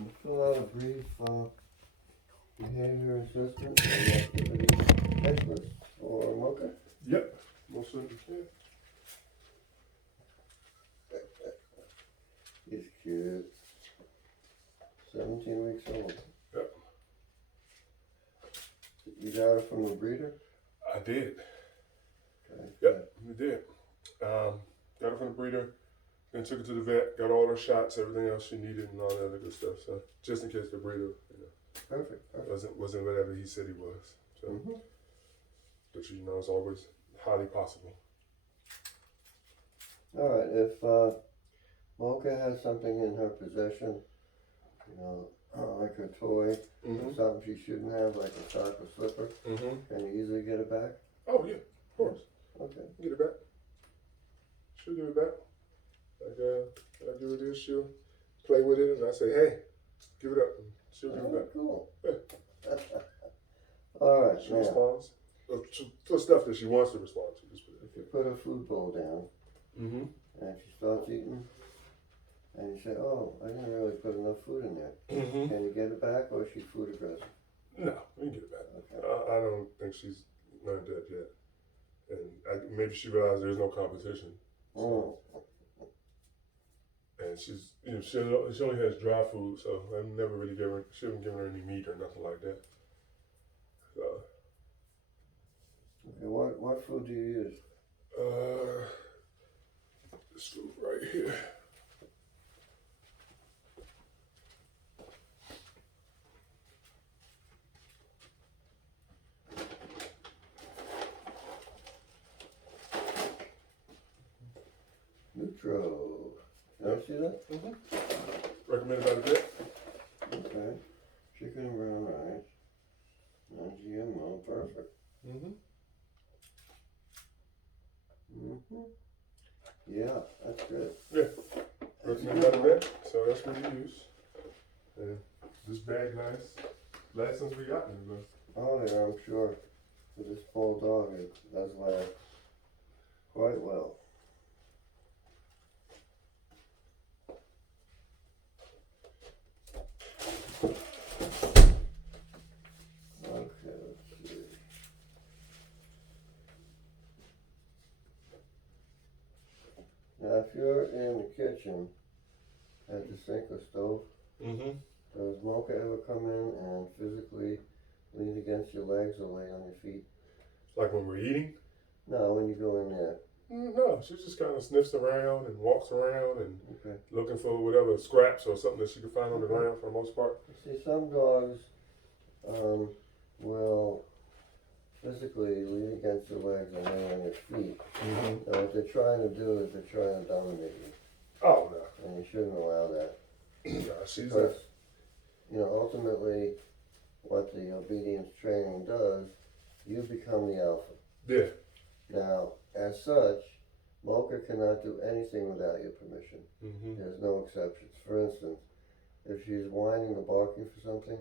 You fill out a brief behavior assessment and activity checklist for Mocha. Yep, most certainly. Yeah. He's cute. 17 weeks old. Yep. You got it from the breeder? I did. Okay. Yep, we did. Got it from the breeder, then took it to the vet, got all her shots, everything else she needed, and all that other good stuff. So just in case the breeder, Perfect. Perfect. wasn't whatever he said he was. So, but you know, it's always highly possible. All right. If Mocha has something in her possession, you know, like a toy or something she shouldn't have, like a sock or slipper, can you easily get it back? Oh yeah, of course. Okay. Get it back. She'll give it back. Like I give her this, she'll play with it, and I say, hey, give it up. And she'll give it back. Cool. Yeah. All right. She Now, responds to stuff that she wants to respond to. Just put it. if you put a food bowl down and she starts eating, and you say, "Oh, I didn't really put enough food in there," can you get it back, or is she food aggressive? No, we can get it back. Okay. I don't think she's learned that yet, and maybe she realized there's no competition. So, and she's, you know, she only has dry food, so I never really she haven't given her any meat or nothing like that. So, Okay. What food do you use? this food right here. Nutro. Can I see that? Recommended by the vet. Okay. Chicken and brown rice. Non-GMO. Perfect. Yeah, that's good. Yeah. Recommended by the vet, so that's what we use. And this bag lasts since we got it. Oh yeah, I'm sure. For this small dog, it does last quite well. Okay, let's see. Now, if you're in the kitchen at the sink or stove, does Mocha ever come in and physically lean against your legs or lay on your feet? Like when we're eating? No, when you go in there. No, she just kind of sniffs around and walks around and looking for whatever scraps or something that she can find on the ground for the most part. See, some dogs will physically lean against your legs and lay on your feet. And what they're trying to do is they're trying to dominate you. Oh, no. And you shouldn't allow that. No, she's because, you know, ultimately, what the obedience training does, you become the alpha. Yeah. Now, as such, Mocha cannot do anything without your permission. There's no exceptions. For instance, if she's whining or barking for something,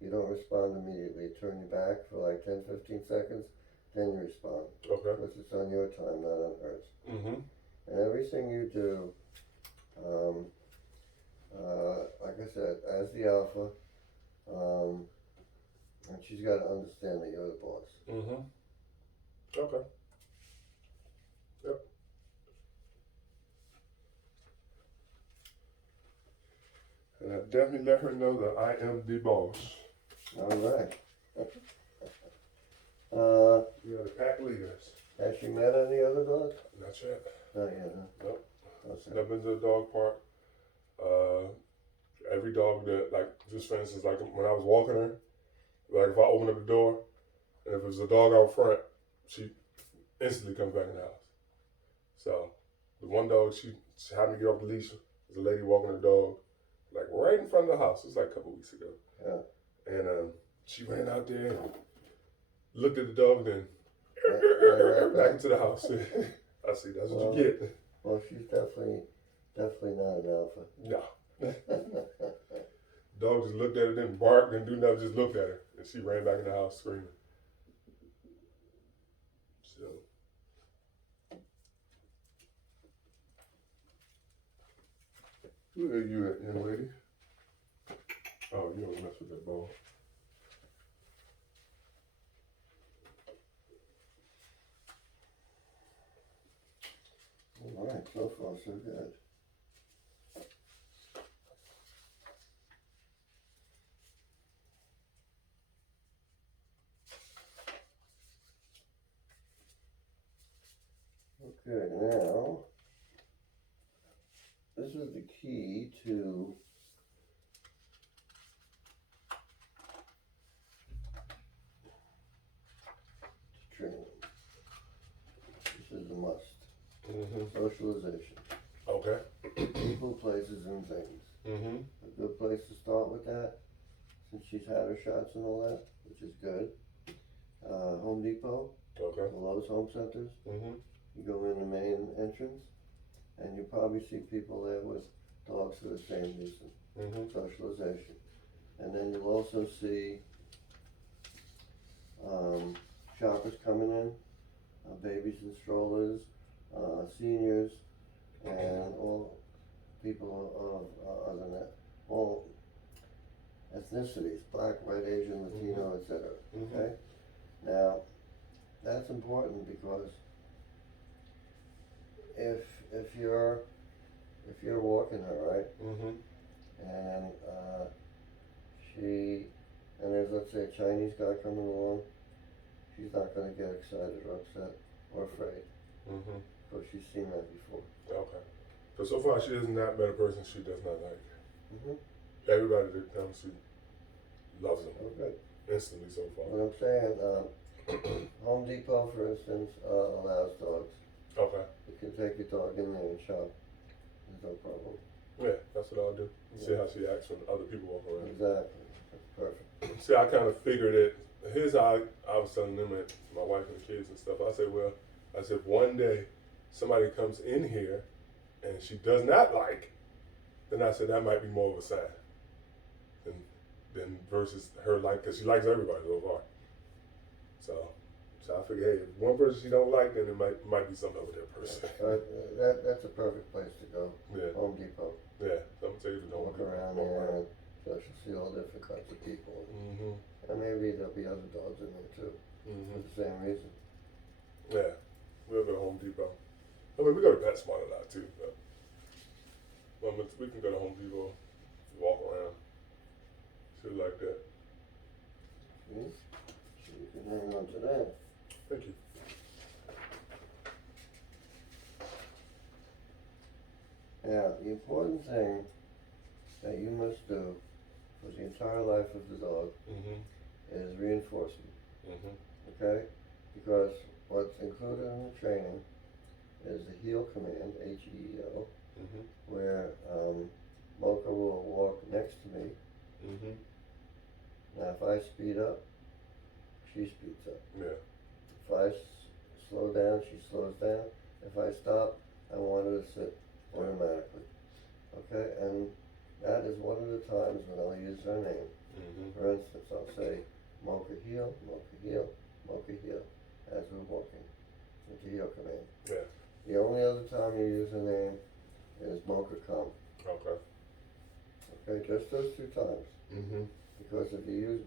you don't respond immediately. Turn your back for like 10-15 seconds, then you respond. Okay. Because it's on your time, not on hers. And everything you do, like I said, as the alpha, and she's got to understand that you're the boss. Okay. Yep. And I definitely let her know that I am the boss. All right. We are the pack leaders. Has she met any other dogs? Not yet. Not yet, huh? Nope. Okay. Never been to the dog park. Every dog that, like, just for instance, like when I was walking her, like if I open up the door, and if it was a dog out front, she instantly comes back in the house. So the one dog, she had me get off the leash. There's a lady walking her dog, like right in front of the house. It was like a couple weeks ago. Yeah. And she ran out there and looked at the dog, then back into the house. I see, that's what you get. Well, she's definitely not an alpha. No. Dog just looked at her, didn't bark, didn't do nothing, just looked at her. And she ran back in the house screaming. So. Where are you at, young lady? So far, so good. Okay, now, this is the key to training. This is a must. Socialization. Okay. People, places, and things. A good place to start with that, since she's had her shots and all that, which is good. Home Depot, Okay. Lowe's Home Centers. You go in the main entrance, and you probably see people there with dogs for the same reason, socialization. And then you'll also see shoppers coming in, babies in strollers, seniors, and all people of other than that, all ethnicities, black, white, Asian, Latino, etc. Okay? Now, that's important because if you're walking her, right, and and there's, let's say, a Chinese guy coming along, she's not going to get excited or upset or afraid because she's seen that before. Okay. So far she isn't that bad a person she does not like. Everybody that comes, she loves them. Okay. Instantly so far. What I'm saying, Home Depot, for instance, allows dogs. Okay. You can take your dog in there and shop. There's no problem. Yeah, that's what I'll do. See how she acts when other people walk around. Exactly. That's perfect. See, I kind of figured it. Here's how I was telling them, and my wife and the kids and stuff. I said, well, if one day somebody comes in here and she does not like, then I said that might be more of a sign than versus her like, because she likes everybody so far. So I figured, hey, if one person she don't like, then it might be something with that person. That's a perfect place to go. Yeah. Home Depot. Yeah, so I'm gonna take you to Home Walk Depot. around there, so she'll see all different kinds of people. And maybe there'll be other dogs in there too, for the same reason. Yeah, we'll go to Home Depot. I mean, we go to PetSmart a lot too, but we can go to Home Depot, walk around, shit like that. See? So you can hang on to that. Thank you. Now, the important thing that you must do for the entire life of the dog is reinforcement. Okay? Because what's included in the training is the heel command, HEEL, where Mocha will walk next to me. Now, if I speed up, she speeds up. Yeah. If I slow down, she slows down. If I stop, I want her to sit automatically. Okay? And that is one of the times when I'll use her name. For instance, I'll say, Mocha heel, Mocha heel, Mocha heel, as we're walking with the heel command. Yeah. The only other time you use her name is Mocha come. Okay. Okay, just those two times. Because if you use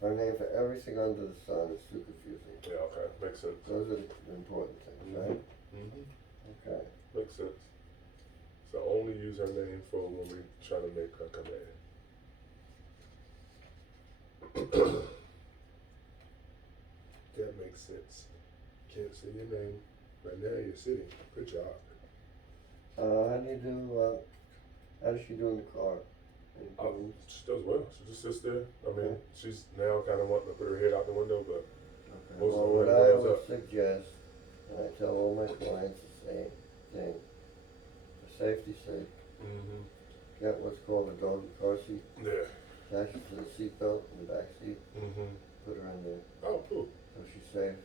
her name for everything under the sun, it's too confusing. Yeah. Okay. Makes sense. Those are the important things, right? Okay. Makes sense. So only use her name for when we try to make her command. That makes sense. Can't say your name right now. You're sitting. Good job. How does she do in the car? Any problems? She does well. She just sits there. I mean, Okay. she's now kind of wanting to put her head out the window, but Okay. most of Well, the what way I it goes would up. suggest, and I tell all my clients the same thing, for safety's sake, get what's called a doggy car seat, Yeah. attach it to the seat belt in the back seat, put her in there Oh, cool. so she's safe.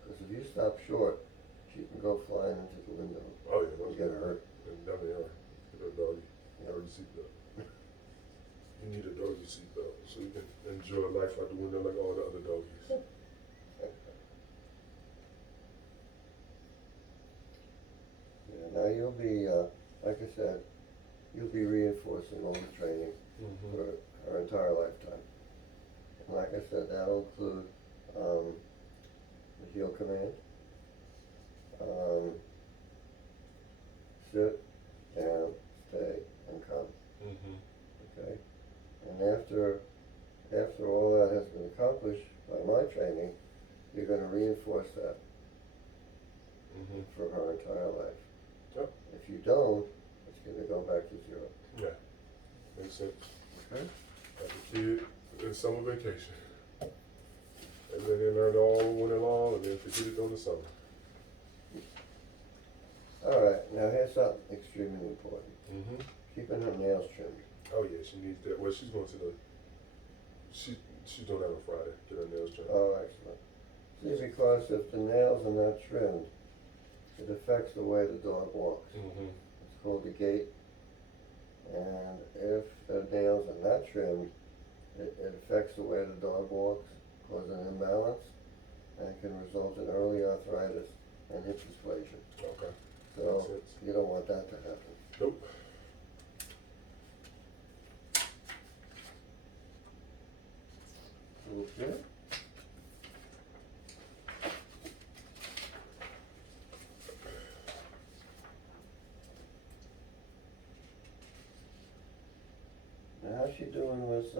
Because if you stop short, she can go flying into the window Oh, yeah. and That's get good. hurt. And definitely are. Get a doggy. Doggy seatbelt. You need a doggy seatbelt so you can enjoy life out the window like all the other doggies. Yeah, now you'll be, like I said, you'll be reinforcing all the training for her entire lifetime. And like I said, that'll include the heel command, sit, down, stay, and come. Okay? And after all that has been accomplished by my training, you're going to reinforce that for her entire life. Yep. If you don't, it's going to go back to zero. Yeah, makes sense. Okay? As a kid, in summer vacation. And then they learned all winter long and then forget it during the summer. Alright, now here's something extremely important. Keeping her nails trimmed. Oh yeah, she needs that. Well, she's going to the, she's doing that on Friday, get her nails trimmed. Oh, excellent. See, because if the nails are not trimmed, it affects the way the dog walks. It's called the gait. And if the nails are not trimmed, it affects the way the dog walks, causes an imbalance, and can result in early arthritis and hip dysplasia. Okay. So Makes sense. you don't want that to happen. Nope. Okay. Now, how's she doing with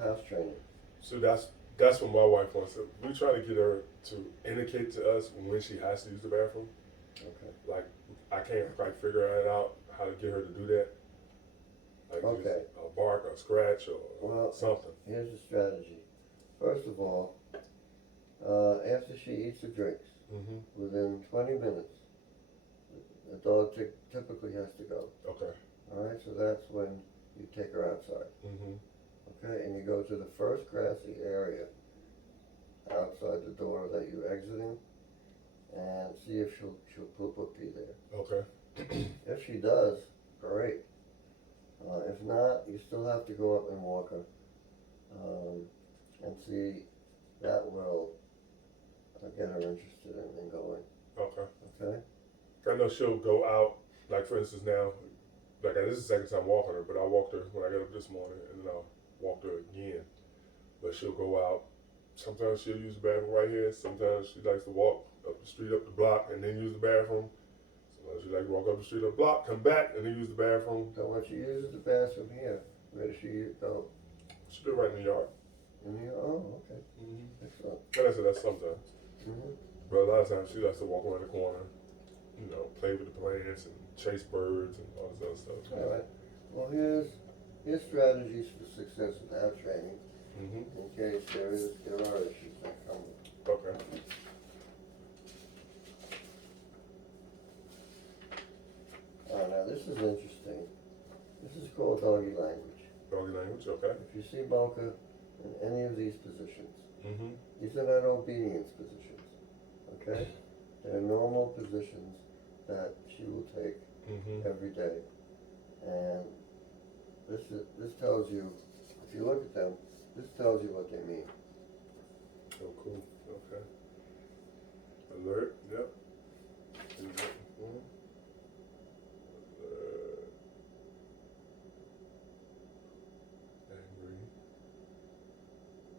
house training? So that's what my wife wants. We try to get her to indicate to us when she has to use the bathroom. Okay. Like, I can't quite figure it out how to get her to do that. Like Okay. just a bark or scratch or something. Here's the strategy. First of all, after she eats or drinks, within 20 minutes, the dog typically has to go. Okay. Alright, so that's when you take her outside. Okay, and you go to the first grassy area outside the door that you're exiting and see if she'll poop or pee there. Okay. If she does, great. If not, you still have to go up and walk her and see that will get her interested in going. Okay. Okay? I know she'll go out, like for instance now, like this is the second time walking her, but I walked her when I got up this morning and then I walked her again. But she'll go out, sometimes she'll use the bathroom right here, sometimes she likes to walk up the street, up the block, and then use the bathroom. Sometimes she likes to walk up the street, up the block, come back, and then use the bathroom. So when she uses the bathroom here, where does she go? She do it right in the yard. In here? Oh, okay. Excellent. And I said that's sometimes. Mm-hmm. But a lot of times she likes to walk around the corner, you know, play with the plants and chase birds and all this other stuff. All right. Well, here's strategies for success with house training in case there are issues that come with it. Okay. Now this is interesting. This is called doggy language. Doggy language, okay. If you see Mocha in any of these positions, Mm-hmm. these are not obedience positions, okay? They're normal positions that she will take Mm-hmm. every day. And this tells you, if you look at them, this tells you what they mean. Oh, cool. Okay. Alert, yep. Alert. Angry.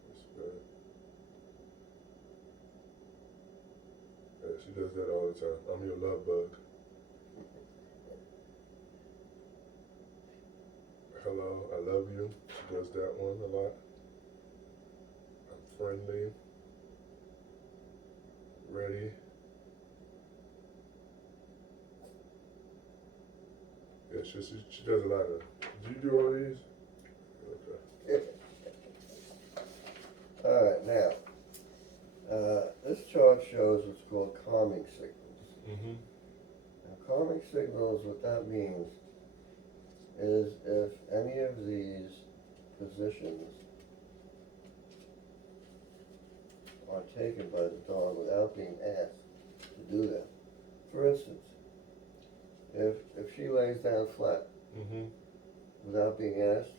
Respect. Yeah, she does that all the time. I'm your love bug. Hello, I love you. She does that one a lot. I'm friendly. Ready. Yeah, she does a lot of. Do you do all these? Okay. All right, now, this chart shows what's called calming signals. Mm-hmm. Now, calming signals, what that means is if any of these positions are taken by the dog without being asked to do them. For instance, if she lays down flat Mm-hmm. without being asked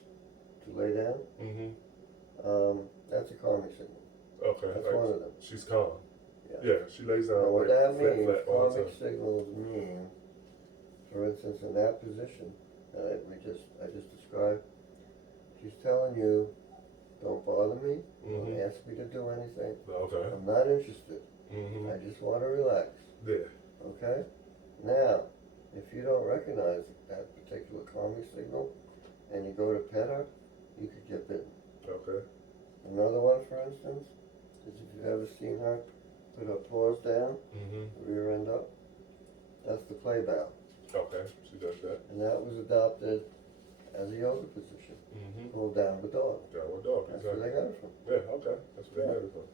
to lay down, Mm-hmm. that's a calming signal. Okay. That's like, one of them. she's calm. Yeah. Yeah, she lays down Now, what like that flat, means, flat all the calming time. signals mean, for instance, in that position that I just described, she's telling you, don't bother me, don't Mhm. ask me to do anything. Okay. I'm not interested. Mm-hmm. I just want to relax. Yeah. Okay? Now, If you don't recognize that particular calming signal and you go to pet her, you could get bitten. Okay. Another one, for instance, is if you've ever seen her put her paws down, rear end up, that's the play bow. Okay, she does that. And that was adopted as a yoga position, called downward dog. Downward dog, That's exactly. where they got it from. Yeah, okay, that's where they got it from.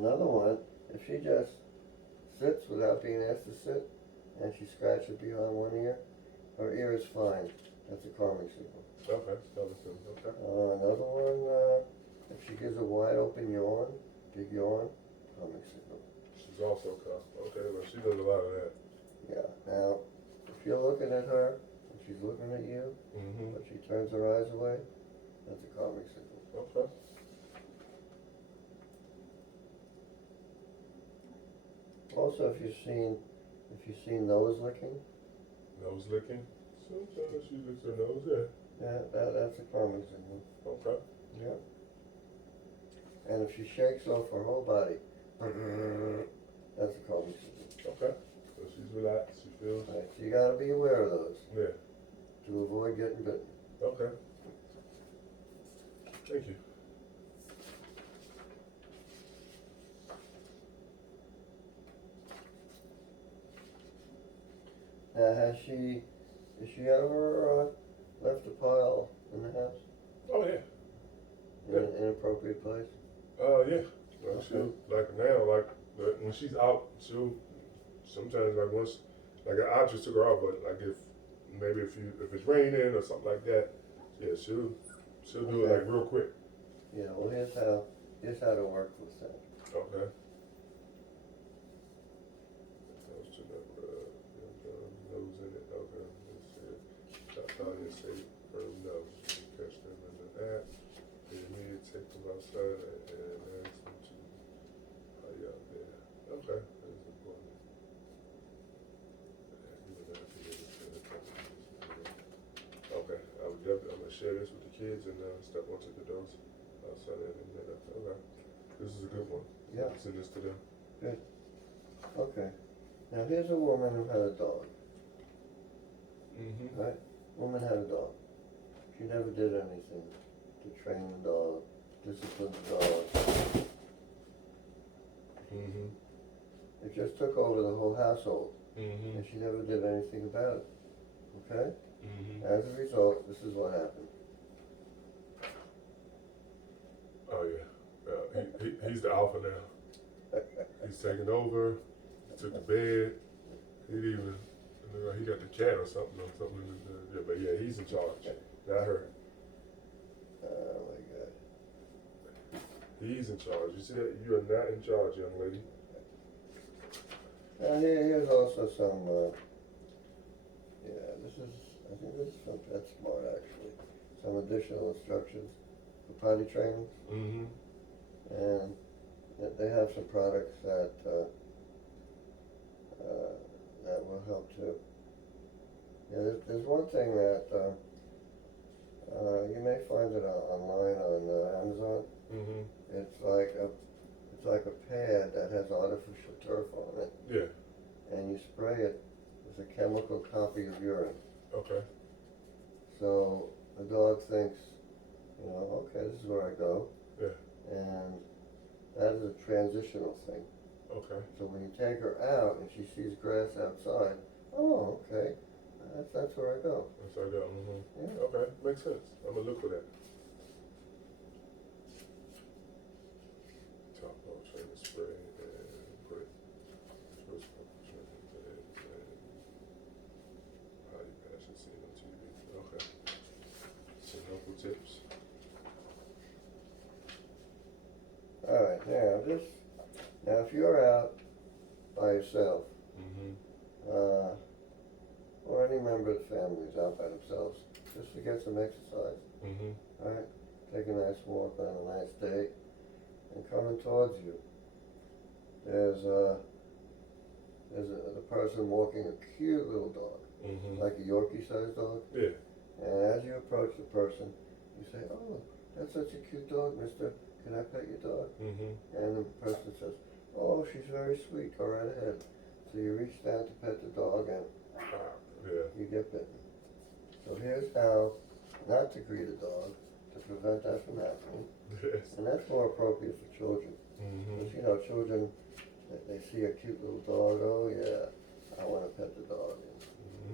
Another one, if she just sits without being asked to sit, and she scratches behind one ear, her ear is fine. That's a calming signal. Okay, okay. Another one, if she gives a wide open yawn, big yawn, calming signal. She's also calm. Okay, well, she does a lot of that. Yeah. Now, if you're looking at her and she's looking at you, but she turns her eyes away, that's a calming signal. Okay. Also, if you've seen nose licking, Nose licking. Sometimes she licks her nose, yeah. that's a calming signal. Okay. Yeah. And if she shakes off her whole body, that's a calming signal. Okay. So she's relaxed, she feels. Right, so you gotta be aware of those Yeah. to avoid getting bitten. Okay. Thank you. Now, has she ever left a pile in the house Oh, yeah. in an inappropriate place? Yeah. Well, she'll, like now, like when she's out, she'll sometimes, like once, like I just took her out, but like if it's raining or something like that, yeah, she'll do it like real quick. Yeah. Well, here's how to work with that. Okay. Nose in it. Okay. Let's see. I say firm nose. Catch them in the app. They immediately take them outside and ask them to hurry out there. Okay. That's important. Okay. I'm gonna share this with the kids and step onto the doors outside in a minute. Okay. This is a good one. Yeah. Send this to them. Okay. Now here's a woman who had a dog. Mm-hmm. Right? Woman had a dog. She never did anything to train the dog, discipline the dog. It just took over the whole household, and she never did anything about it. Okay? As a result, this is what happened. Oh yeah. He's the alpha now. He's taking over. He took the bed. He got the cat or something. Yeah, but yeah, he's in charge. Not her. Oh my God. He's in charge. You see that? You are not in charge, young lady. Now here's also some, I think this is from PetSmart actually. Some additional instructions for potty training. And they have some products that will help too. Yeah, there's one thing that you may find it online on Amazon. It's like a pad that has artificial turf on it. Yeah. And you spray it with a chemical copy of urine. Okay. So the dog thinks, okay, this is where I go. Yeah. And that is a transitional thing. Okay. So when you take her out and she sees grass outside, oh, okay, that's where I go. That's where I go. Yeah. Okay, makes sense. I'm gonna look for that. Top load training spray and put first training and potty passion seen on TV. Okay. Some helpful tips. All right, now if you're out by yourself, or any member of the family is out by themselves, just to get some exercise, all right? Take a nice walk on a nice day, and coming towards you, there's the person walking a cute little dog, like a Yorkie-sized dog. Yeah. And as you approach the person, you say, "Oh, that's such a cute dog, mister. Can I pet your dog?" And the person says, "Oh, she's very sweet. Go right ahead." So you reach down to pet the dog, and Yeah. you get bitten. So here's how not to greet a dog to prevent that from happening. Yes. And that's more appropriate for children. Because, you know, children, they see a cute little dog, oh yeah, I want to pet the dog. And,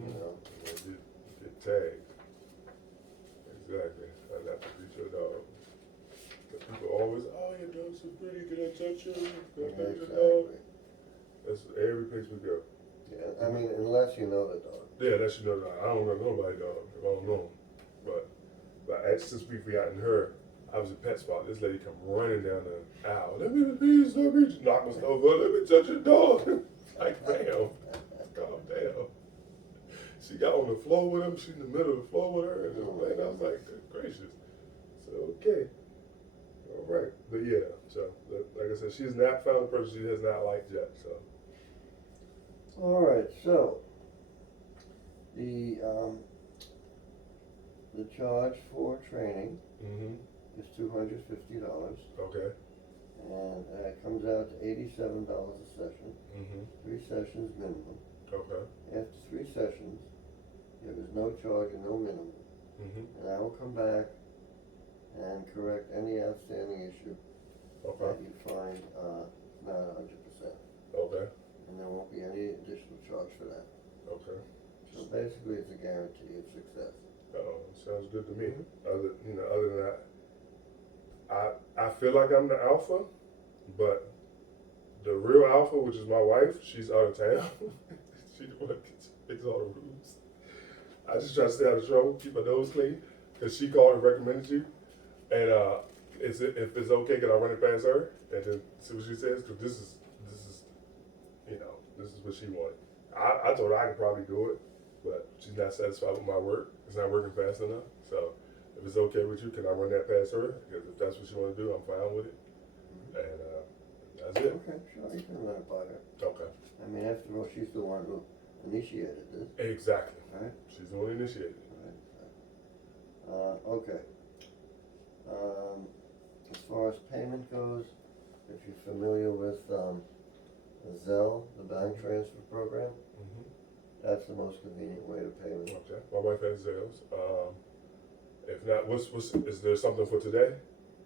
you know. And get tagged. Exactly. I have to greet your dog. But people always, oh, your dog's so pretty, can I touch you? Can I pet your dog? Exactly. That's every place we go. Yeah, I mean, unless you know the dog. Yeah, that's you know. I don't know nobody dog if I don't know him. But since we've gotten her, I was at Pet Spot. This lady come running down the aisle. Let me please, let me knock myself over. Let me touch your dog. Like, damn, calm down. She got on the floor with him. She's in the middle of the floor with her, and I was like, good gracious. So okay, all right. But yeah, so like I said, she has not found the person she has not liked yet. So. All right, so the charge for training is $250, Okay. and it comes out to $87 a session. 3 sessions minimum. Okay. After 3 sessions, there is no charge and no minimum. And I will come back and correct any outstanding issue that you find not 100%. Okay. And there won't be any additional charge for that. Okay. So basically, it's a guarantee of success. Oh, sounds good to me. Other than that, I feel like I'm the alpha, but the real alpha, which is my wife, she's out of town. She the one that makes all the rules. I just try to stay out of trouble, keep my nose clean, because she called and recommended you. And if it's okay, can I run it past her and then see what she says? Because this is what she wanted. I told her I could probably do it, but she's not satisfied with my work. It's not working fast enough. So if it's okay with you, can I run that past her? Because if that's what she want to do, I'm fine with it. And that's it. Okay, sure, you can run it by her. Okay. I mean, after all, she's the one who initiated this. Exactly. Right. She's the one who initiated. Right. Okay. As far as payment goes, if you're familiar with Zelle, the bank transfer program, that's the most convenient way to pay me. Okay. My wife has Zales. If not, is there something for today?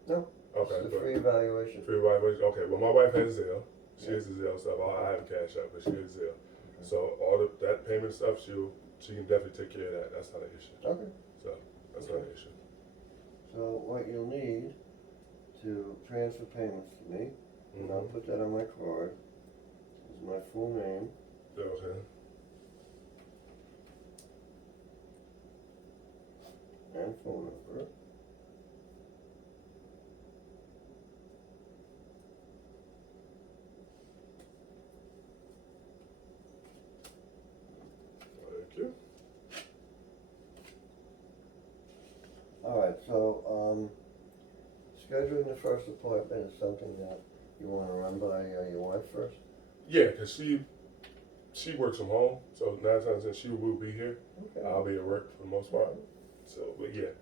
No. Okay. It's a free evaluation. Free evaluation. Okay. Well, my wife has Zelle. She has the Zelle stuff. I have Cash App, but she has Zelle. Okay. So all that payment stuff, she can definitely take care of that. That's not an issue. Okay. So that's not an issue. So what you'll need to transfer payments to me, and I'll put that on my card, is my full name. Okay. And phone number. Thank you. Alright, so scheduling the first appointment is something that you want to run by your wife first? Yeah, because she works from home, so 9 times out of 10 she will be here. Okay. I'll be at work for the most part. So, but yeah.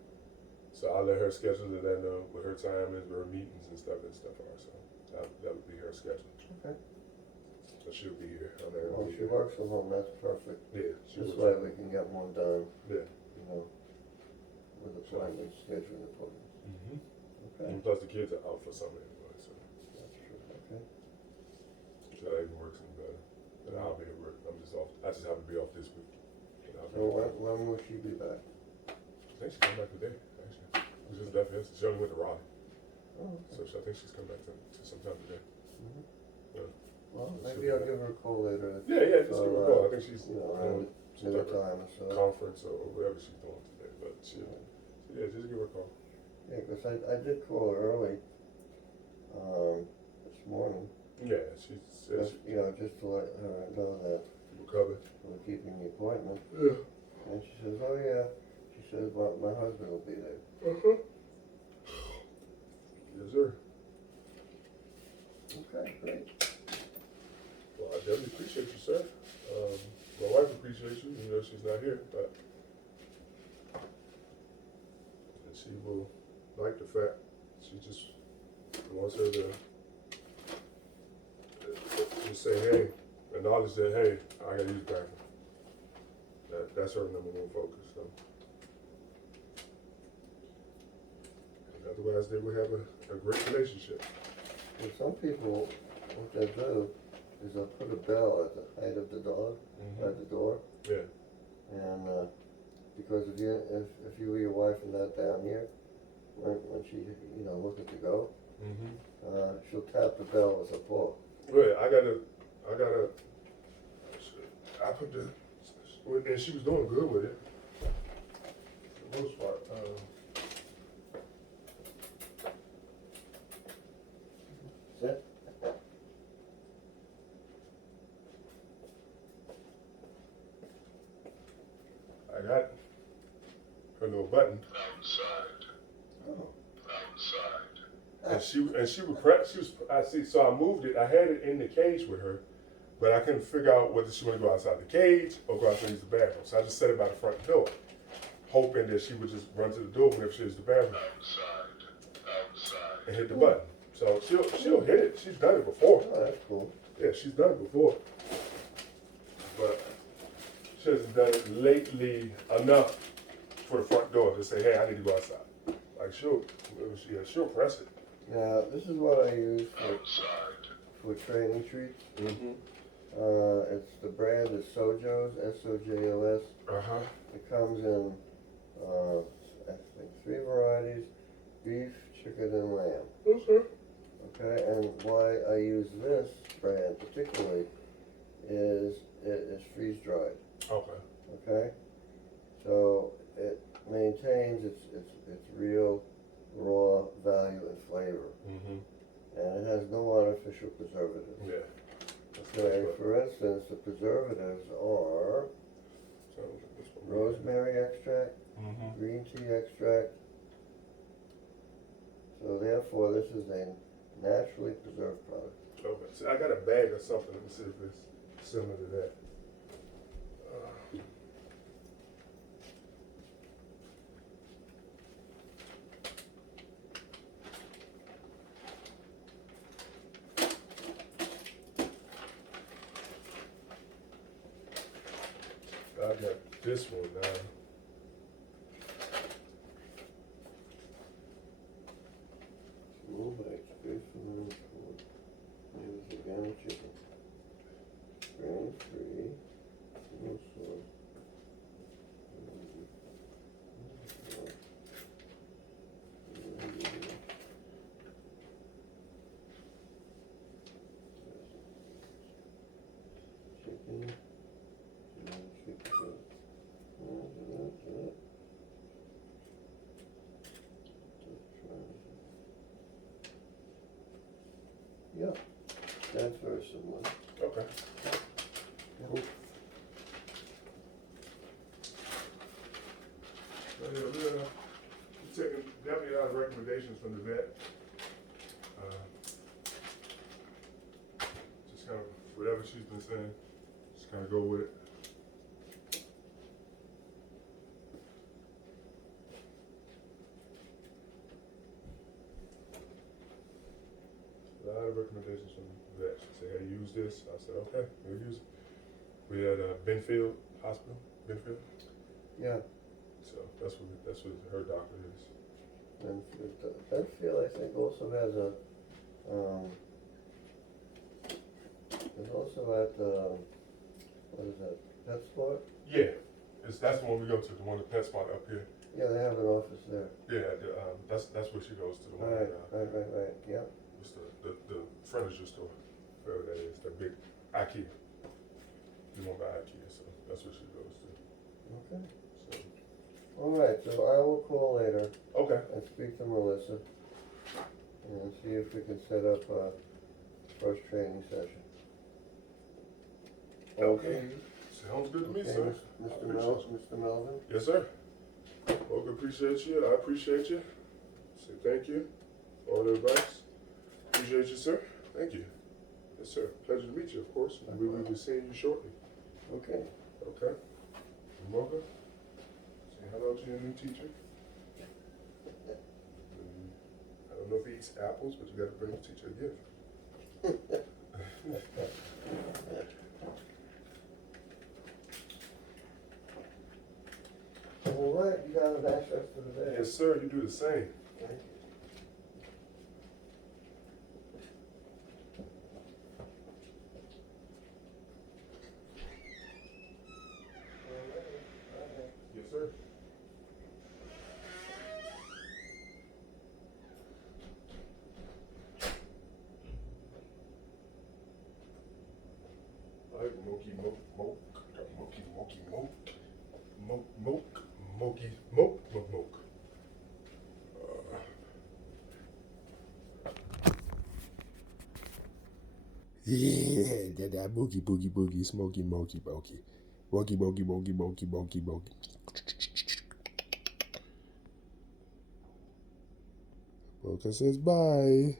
So I'll let her schedule it and know what her time is, what her meetings and stuff are. So that would be her schedule. Okay. So she'll be here. Well, she works from home, that's perfect. Yeah. This way we can get more done. Yeah. You know, with appointments, scheduling appointments. Okay. And plus the kids are out for summer anyway, so. That's true, okay. So that even works even better. And I'll be at work. I'm just off. I just happen to be off this week. So when will she be back? I think she's coming back today, actually. We just left yesterday. She only went to Raleigh. Oh, okay. So I think she's coming back to sometime today. Yeah. Well, maybe I'll give her a call later. Yeah, just give her a call. I think she's around some dinner type of time or so. conference or whatever she's doing today. But yeah, just give her a call. Yeah, because I did call her early this morning. Yeah, she said Just, just to let her know that recovered. we're keeping the appointment. Yeah. And she says, oh yeah. She says, well, my husband will be there. Yes, sir. Okay, great. Well, I definitely appreciate you, sir. My wife appreciates you, even though she's not here, but and she will like the fact she just wants her to just say, hey, acknowledge that, hey, I gotta use the bathroom. That's her number one focus. So, otherwise, they would have a great relationship. And some people, what they do is they'll put a bell at the height of the dog, at the door. Yeah. And because if you or your wife are not down here, when she looking to go, she'll tap the bell with her paw. Right. I put the, and she was doing good with it. For the most part. Sit. I got her little button. Oh. And she would prep. I see. So I moved it. I had it in the cage with her, but I couldn't figure out whether she wanted to go outside the cage or go outside and use the bathroom. So I just set it by the front door, hoping that she would just run to the door whenever she used the bathroom and hit the button. So she'll hit it. She's done it before. Oh, that's cool. Yeah, she's done it before, but she hasn't done it lately enough for the front door to say, "Hey, I need to go outside." Like she'll press it. Now, this is what I use for training treats. It's the brand is Sojos, Sojos. It comes in, I think, 3 varieties: beef, chicken, and lamb. Okay, and why I use this brand particularly is it is freeze dried. Okay, so it maintains its real raw value and flavor, and it has no artificial preservatives. Yeah. Okay, for instance, the preservatives are rosemary extract, green tea extract. So therefore, this is a naturally preserved product. Okay. So I got a bag or something. Let me see if it's similar to that. I got this one now. Small bites, great for the food. Use organic chicken. Grain free. No sauce. Chicken. Yeah, that's very similar. Okay. Cool. We're taking definitely a lot of recommendations from the vet. Just kind of whatever she's been saying, just kind of go with it. A lot of recommendations from the vet. She said, "Hey, use this." I said, "Okay, we'll use it." We had Benfield Hospital, Benfield. Yeah, So that's what her doctor is. and Benfield, I think, also has a, there's also at, what is that, PetSmart? Yeah, that's the one we go to, the one at PetSmart up here. Yeah, they have an office there. Yeah, that's where she goes to the one. Right, yeah. It's the furniture store, wherever that is, the big IKEA. You want by IKEA, so that's what she goes to. Okay. So, All right, so I will call later okay. and speak to Melissa and see if we can set up a first training session. Okay. Sounds good to me, Okay, sir. Mr. Melvin? Yes, sir. Well, I appreciate you. I appreciate you. Say thank you for all the advice. Appreciate you, sir. Thank you. Yes, sir. Pleasure to meet you, of course. We will be seeing you shortly. Okay. Okay. You're welcome. Say hello to your new teacher. I don't know if he eats apples, but you got to bring the teacher a gift. You gotta have access to the bed. Yes, sir. You do the same. Thank you. Yes, sir. Like Moki Moke Moke, Moki Moki Moke, Moke Moke, Moki Moke Moke Moke. Yeah, that boogie boogie boogie, smoky moky moky, moky moky moky moky moky moky. Mocha says bye.